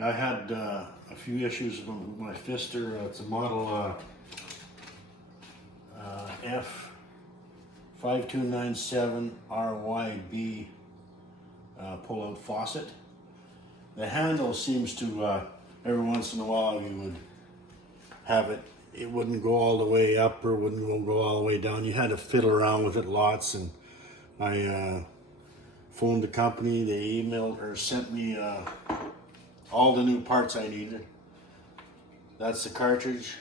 I had a few issues with my Pfister. It's a model F5297RYB pull-out faucet. The handle seems to, every once in a while you would have it, it wouldn't go all the way up or wouldn't go all the way down. You had to fiddle around with it lots, and I phoned the company. They emailed or sent me all the new parts I needed. That's the cartridge,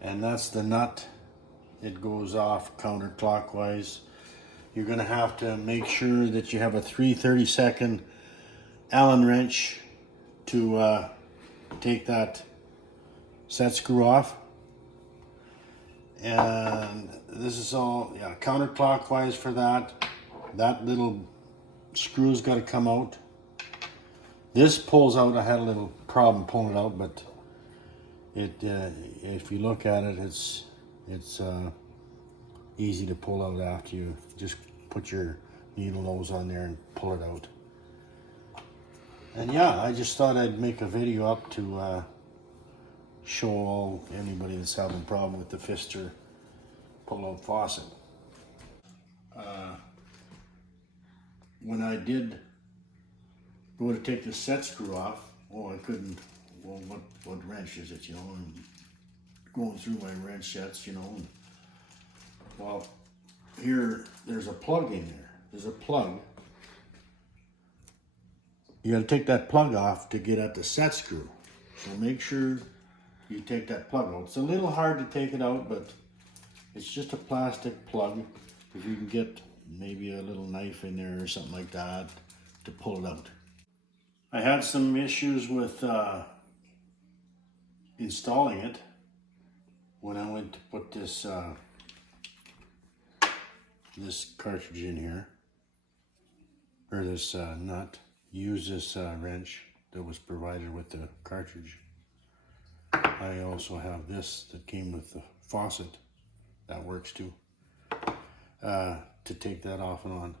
and that's the nut. It goes off counterclockwise. You're going to have to make sure that you have a 3/32 Allen wrench to take that set screw off. And this is all counterclockwise for that. That little screw's got to come out. This pulls out. I had a little problem pulling it out, but it if you look at it, it's easy to pull out after you just put your needle nose on there and pull it out. And yeah, I just thought I'd make a video up to show anybody that's having a problem with the Pfister pull-out faucet. When I did go to take the set screw off, I couldn't. Well, what wrench is it? I'm going through my wrench sets, and, well, here there's a plug in there. There's a plug. You got to take that plug off to get at the set screw. So make sure you take that plug out. It's a little hard to take it out, but it's just a plastic plug. If you can get maybe a little knife in there or something like that to pull it out. I had some issues with installing it when I went to put this this cartridge in here, or this nut. Use this wrench that was provided with the cartridge. I also have this that came with the faucet that works too, to take that off and on.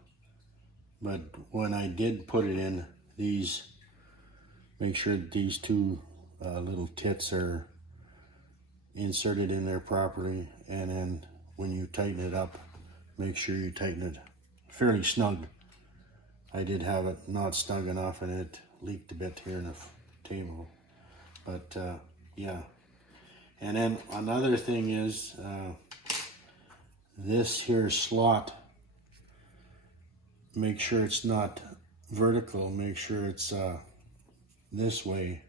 But when I did put it in, make sure that these two little tits are inserted in there properly, and then when you tighten it up, make sure you tighten it fairly snug. I did have it not snug enough, and it leaked a bit here in the table. But yeah. And then another thing is this here slot. Make sure it's not vertical. Make sure it's this way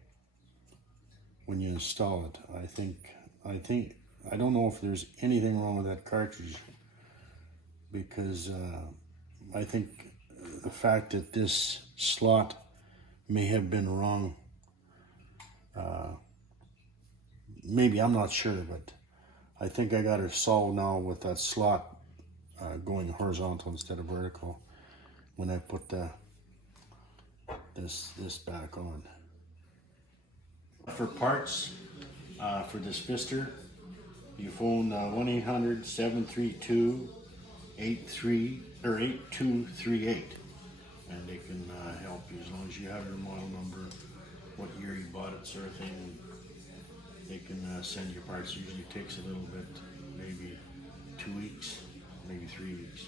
when you install it. I don't know if there's anything wrong with that cartridge, because I think the fact that this slot may have been wrong, maybe, I'm not sure, but I think I got it solved now with that slot going horizontal instead of vertical when I put this back on. For parts for this Pfister, you phone 1-800-732-8238, and they can help you as long as you have your model number, what year you bought it, sort of thing. They can send you parts. Usually takes a little bit, maybe 2 weeks, maybe 3 weeks.